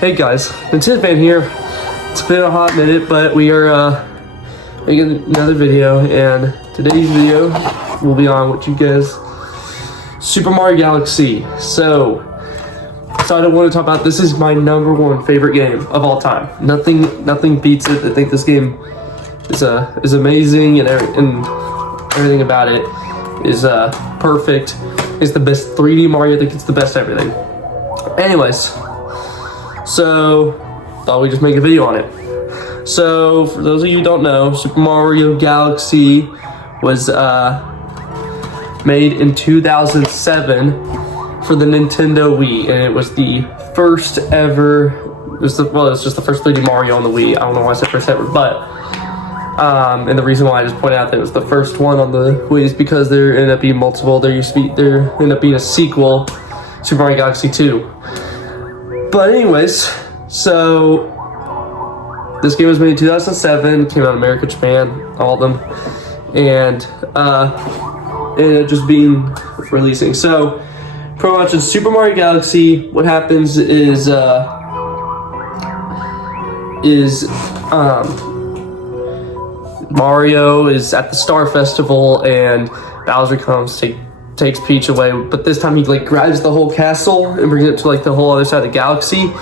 Hey guys, Nintendo here. It's been a hot minute, but we are making another video, and today's video will be on what you guys, Super Mario Galaxy. So I don't want to talk about. This is my #1 favorite game of all time. Nothing beats it. I think this game is amazing, and everything about it is perfect. It's the best 3D Mario. I think it's the best everything. Anyways, so thought we'd just make a video on it. So for those of you who don't know, Super Mario Galaxy was made in 2007 for the Nintendo Wii, and it was the first ever. It's just the first 3D Mario on the Wii. I don't know why I said first ever, but and the reason why I just pointed out that it was the first one on the Wii is because there ended up being multiple. There ended up being a sequel, Super Mario Galaxy 2. But anyways, so this game was made in 2007, came out in America, Japan, all of them, and ended up just being releasing. So pretty much in Super Mario Galaxy, what happens is Mario is at the Star Festival, and Bowser comes, takes Peach away, but this time he grabs the whole castle and brings it to the whole other side of the galaxy,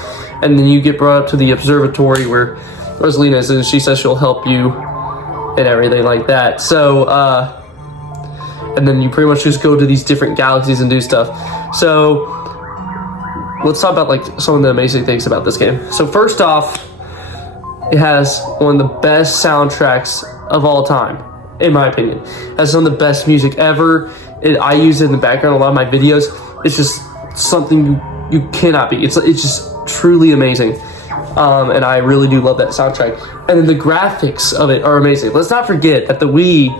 and then you get brought up to the observatory where Rosalina is, and she says she'll help you and everything like that. So and then you pretty much just go to these different galaxies and do stuff. So let's talk about some of the amazing things about this game. So first off, it has one of the best soundtracks of all time, in my opinion. It has some of the best music ever. I use it in the background in a lot of my videos. It's just something you cannot beat. It's just truly amazing. And I really do love that soundtrack. And then the graphics of it are amazing. Let's not forget that the Wii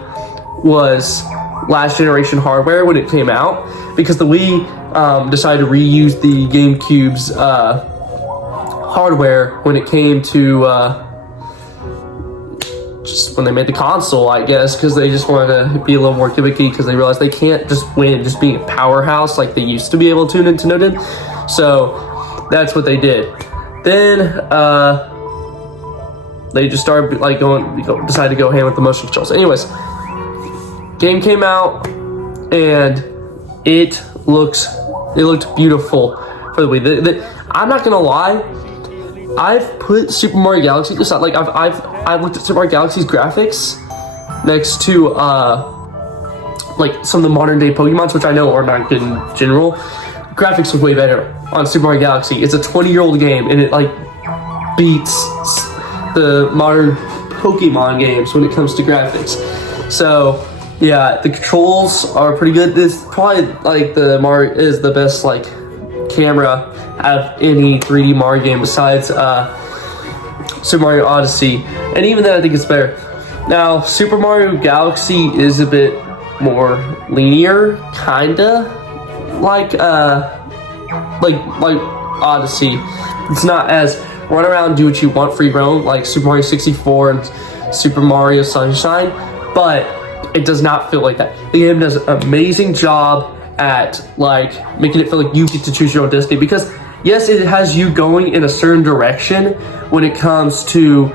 was last generation hardware when it came out, because the Wii decided to reuse the GameCube's hardware when it came to just when they made the console, I guess, because they just wanted to be a little more gimmicky, because they realized they can't just win just being a powerhouse like they used to be able to. Nintendo did. So that's what they did. Then they just started decided to go hand with the motion controls. Anyways, game came out and it looked beautiful for the Wii. I'm not gonna lie, I've put Super Mario Galaxy aside. I've looked at Super Mario Galaxy's graphics next to some of the modern day Pokemons, which I know are not good in general. Graphics are way better on Super Mario Galaxy. It's a 20-year-old game, and it beats the modern Pokemon games when it comes to graphics. So yeah, the controls are pretty good. This probably the Mario is the best camera out of any 3D Mario game besides Super Mario Odyssey, and even then I think it's better. Now Super Mario Galaxy is a bit more linear, kinda like Odyssey. It's not as run around, do what you want, free roam like Super Mario 64 and Super Mario Sunshine, but it does not feel like that. The game does an amazing job at making it feel like you get to choose your own destiny, because yes, it has you going in a certain direction when it comes to,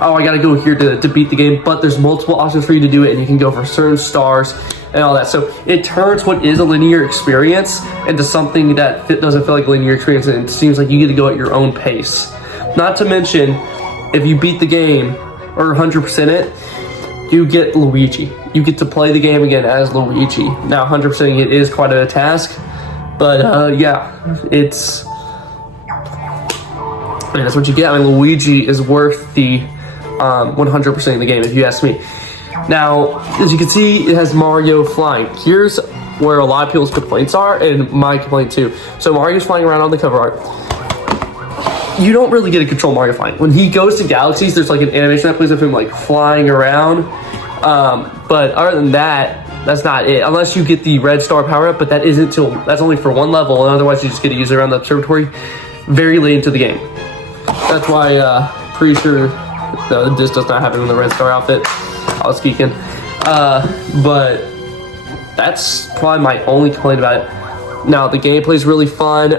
oh, I gotta go here to beat the game, but there's multiple options for you to do it, and you can go for certain stars and all that. So it turns what is a linear experience into something that doesn't feel like a linear experience, and it seems like you get to go at your own pace. Not to mention, if you beat the game or 100% it, you get Luigi. You get to play the game again as Luigi. Now 100%ing it is quite a task, but yeah, that's what you get. I mean, Luigi is worth the 100% of the game, if you ask me. Now, as you can see, it has Mario flying. Here's where a lot of people's complaints are, and my complaint too. So Mario's flying around on the cover art. You don't really get to control Mario flying. When he goes to galaxies, there's an animation that plays of him flying around. But other than that, that's not it. Unless you get the red star power up, but that's only for one level, and otherwise you just get to use it around the observatory very late into the game. That's why pretty sure this does not have it in the red star outfit. I was geeking. But that's probably my only complaint about it. Now, the gameplay is really fun.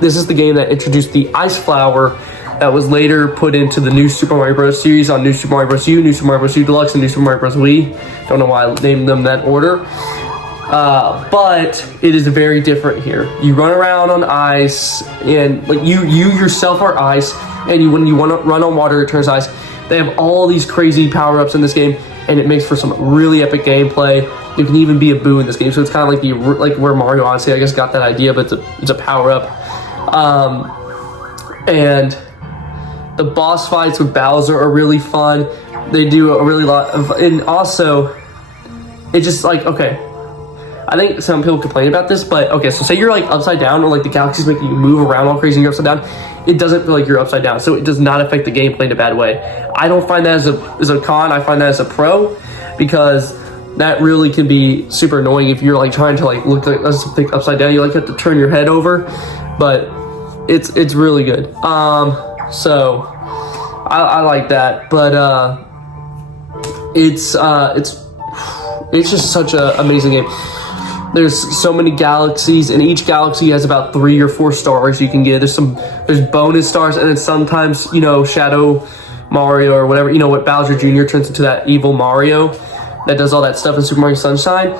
this is the game that introduced the Ice Flower that was later put into the new Super Mario Bros. Series on New Super Mario Bros. U, New Super Mario Bros. U Deluxe, and New Super Mario Bros. Wii. Don't know why I named them that order. But it is very different here. You run around on ice, and like you yourself are ice, and when you want to run on water, it turns ice. They have all these crazy power-ups in this game, and it makes for some really epic gameplay. You can even be a Boo in this game, so it's kind of like where Mario Odyssey, I guess, got that idea, but it's a power-up. And the boss fights with Bowser are really fun. They do a really lot of, and also, it just like, okay, I think some people complain about this, but okay, so say you're like upside down, or like the galaxy's making you move around all crazy and you're upside down, it doesn't feel like you're upside down, so it does not affect the gameplay in a bad way. I don't find that as a con, I find that as a pro, because that really can be super annoying if you're like trying to like look like something upside down. You like have to turn your head over, but it's really good. So I like that, but it's just such an amazing game. There's so many galaxies, and each galaxy has about 3 or 4 stars you can get. There's bonus stars, and then sometimes, you know, Shadow Mario or whatever, you know, what Bowser Jr. turns into that evil Mario that does all that stuff in Super Mario Sunshine.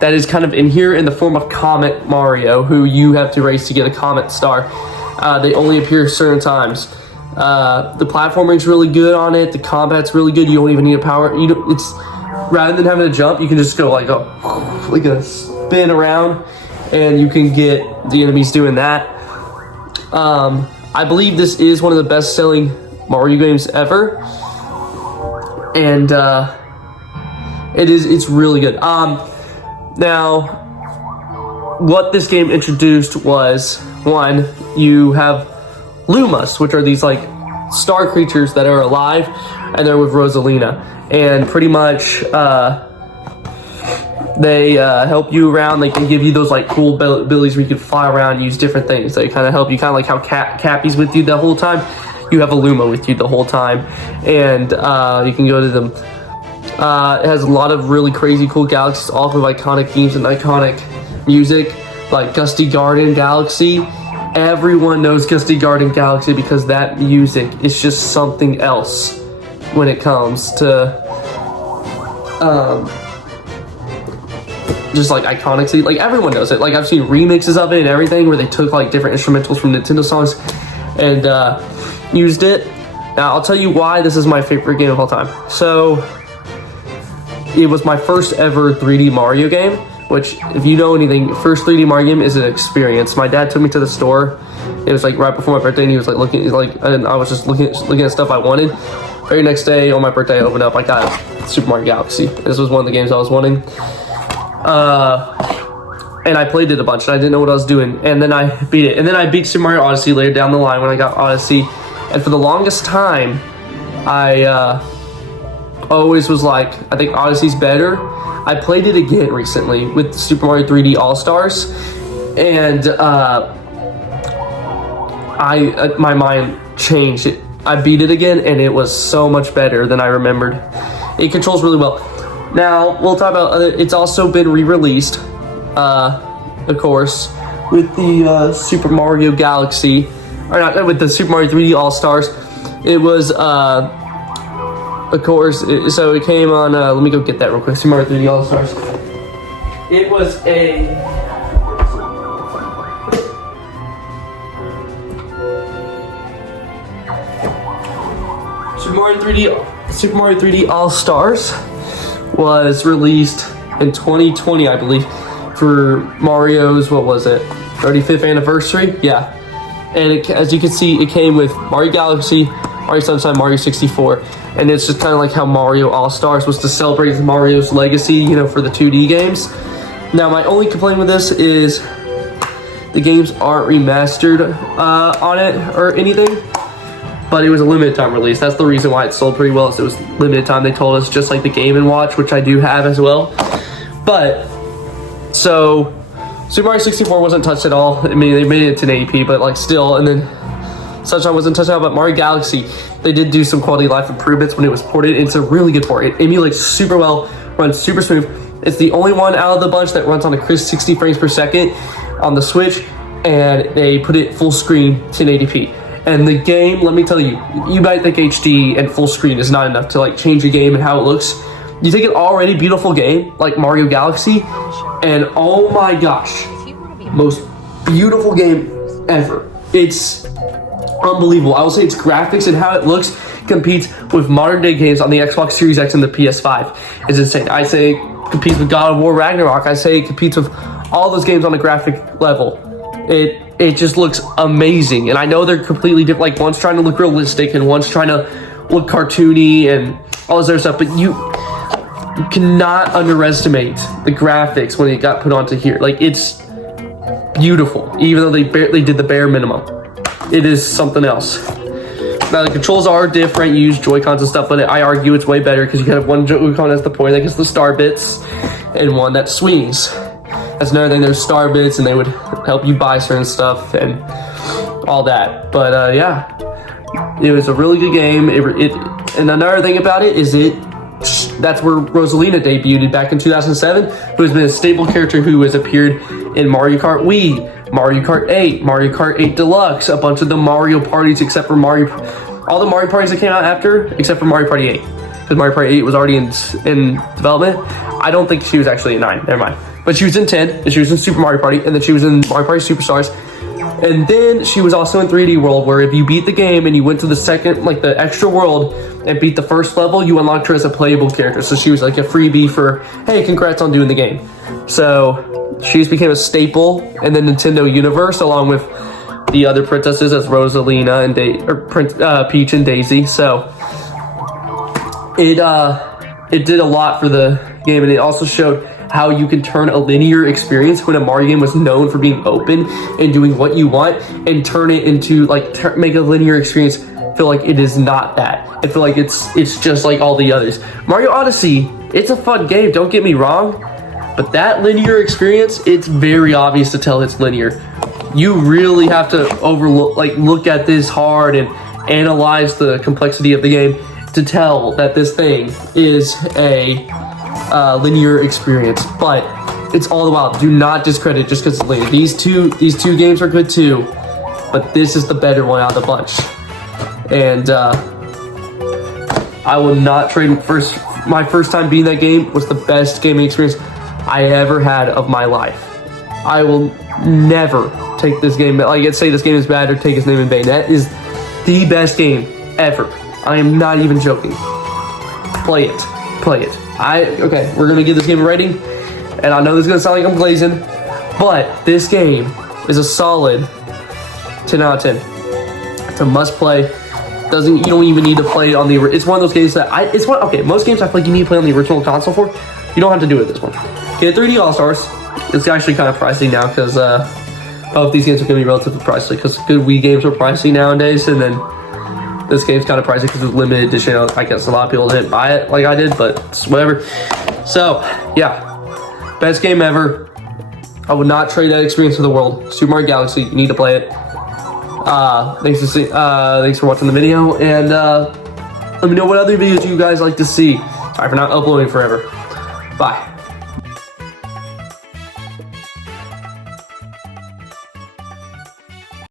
That is kind of in here in the form of Comet Mario, who you have to race to get a Comet Star. They only appear certain times. The platforming is really good on it. The combat's really good. You don't even need a power. It's rather than having to jump, you can just go like a spin around, and you can get the enemies doing that. I believe this is one of the best-selling Mario games ever, and it's really good. Now, what this game introduced was, one, you have Lumas, which are these like star creatures that are alive, and they're with Rosalina, and pretty much they help you around. They can give you those like cool abilities where you can fly around and use different things. They kind of help you, kind of like how Cappy's with you the whole time. You have a Luma with you the whole time, and you can go to them. It has a lot of really crazy cool galaxies, all of iconic themes and iconic music, like Gusty Garden Galaxy. Everyone knows Gusty Garden Galaxy because that music is just something else when it comes to just like iconic. Like everyone knows it. Like I've seen remixes of it and everything where they took like different instrumentals from Nintendo songs and used it. Now I'll tell you why this is my favorite game of all time. So it was my first ever 3D Mario game, which, if you know anything, first 3D Mario game is an experience. My dad took me to the store. It was like right before my birthday, and he was like and I was just looking at stuff I wanted. Very next day on my birthday, I opened up, I got Super Mario Galaxy. This was one of the games I was wanting. And I played it a bunch, and I didn't know what I was doing. And then I beat it. And then I beat Super Mario Odyssey later down the line when I got Odyssey. And for the longest time, I always was like, I think Odyssey's better. I played it again recently with Super Mario 3D All-Stars, and my mind changed. I beat it again, and it was so much better than I remembered. It controls really well. Now, we'll talk about it's also been re-released, of course, with the Super Mario Galaxy, or not, with the Super Mario 3D All-Stars. It was, of course, so it came on, let me go get that real quick, Super Mario 3D All-Stars. It was a... Super Mario 3D All-Stars was released in 2020, I believe, for Mario's, what was it, 35th anniversary? Yeah. And it, as you can see, it came with Mario Galaxy, Mario Sunshine, Mario 64, and it's just kind of like how Mario All-Stars was to celebrate Mario's legacy, you know, for the 2D games. Now, my only complaint with this is the games aren't remastered on it or anything, but it was a limited time release. That's the reason why it sold pretty well, is it was limited time. They told us, just like the Game & Watch, which I do have as well. But, so, Super Mario 64 wasn't touched at all. I mean, they made it to 1080p, but like still, and then Sunshine wasn't touched at all, but Mario Galaxy, they did do some quality of life improvements when it was ported. It's a really good port. It emulates super well, runs super smooth. It's the only one out of the bunch that runs on a crisp 60 frames per second on the Switch. and they put it full screen 1080p. And the game, let me tell you, you might think HD and full screen is not enough to like change your game and how it looks. You take an already beautiful game like Mario Galaxy, and oh my gosh, most beautiful game ever. It's unbelievable. I will say its graphics and how it looks competes with modern day games on the Xbox Series X and the PS5. It's insane. I say it competes with God of War Ragnarok. I say it competes with all those games on a graphic level. It just looks amazing. And I know they're completely different. Like one's trying to look realistic and one's trying to look cartoony and all this other stuff. But you cannot underestimate the graphics when it got put onto here. Like it's beautiful, even though they barely did the bare minimum. It is something else. Now the controls are different, you use Joy-Cons and stuff, but I argue it's way better because you have one Joy-Con that's the point that gets the star bits and one that swings. That's another thing, there's star bits and they would help you buy certain stuff and all that. But yeah, it was a really good game. And another thing about it is that's where Rosalina debuted back in 2007, who has been a staple character who has appeared in Mario Kart Wii, Mario Kart 8, Mario Kart 8 Deluxe, a bunch of the Mario parties except for all the Mario parties that came out after, except for Mario Party 8. Because Mario Party 8 was already in development. I don't think she was actually in 9, never mind. But she was in 10, and she was in Super Mario Party, and then she was in Mario Party Superstars. And then she was also in 3D World, where if you beat the game and you went to the second, like the extra world, and beat the first level, you unlocked her as a playable character. So she was like a freebie for, hey, congrats on doing the game. So she just became a staple in the Nintendo universe, along with the other princesses as Rosalina and Peach and Daisy. So it did a lot for the game, and it also showed how you can turn a linear experience when a Mario game was known for being open and doing what you want, and turn it into like make a linear experience feel like it is not that. I feel like it's just like all the others. Mario Odyssey, it's a fun game, don't get me wrong, but that linear experience, it's very obvious to tell it's linear. You really have to look at this hard and analyze the complexity of the game to tell that this thing is a linear experience. But it's all the while, do not discredit just because it's linear. These two games are good too, but this is the better one out of the bunch. And I will not trade. My first time beating that game was the best gaming experience I ever had of my life. I will never take this game, like let's say this game is bad or take its name in vain. That is the best game ever. I am not even joking. Play it. Okay, we're gonna give this game a rating, and I know this is gonna sound like I'm glazing, but this game is a solid 10 out of 10. It's a must play. You don't even need to play it on the, it's one of those games that most games I feel like you need to play on the original console for. You don't have to do it this one. Get 3D All-Stars. It's actually kind of pricey now because both these games are going to be relatively pricey because good Wii games are pricey nowadays, and then this game's kind of pricey because it's limited edition. I guess a lot of people didn't buy it like I did, but it's whatever. So, yeah. Best game ever. I would not trade that experience for the world. Super Mario Galaxy, you need to play it. Thanks for watching the video, and let me know what other videos you guys like to see. Sorry for not uploading forever. Bye.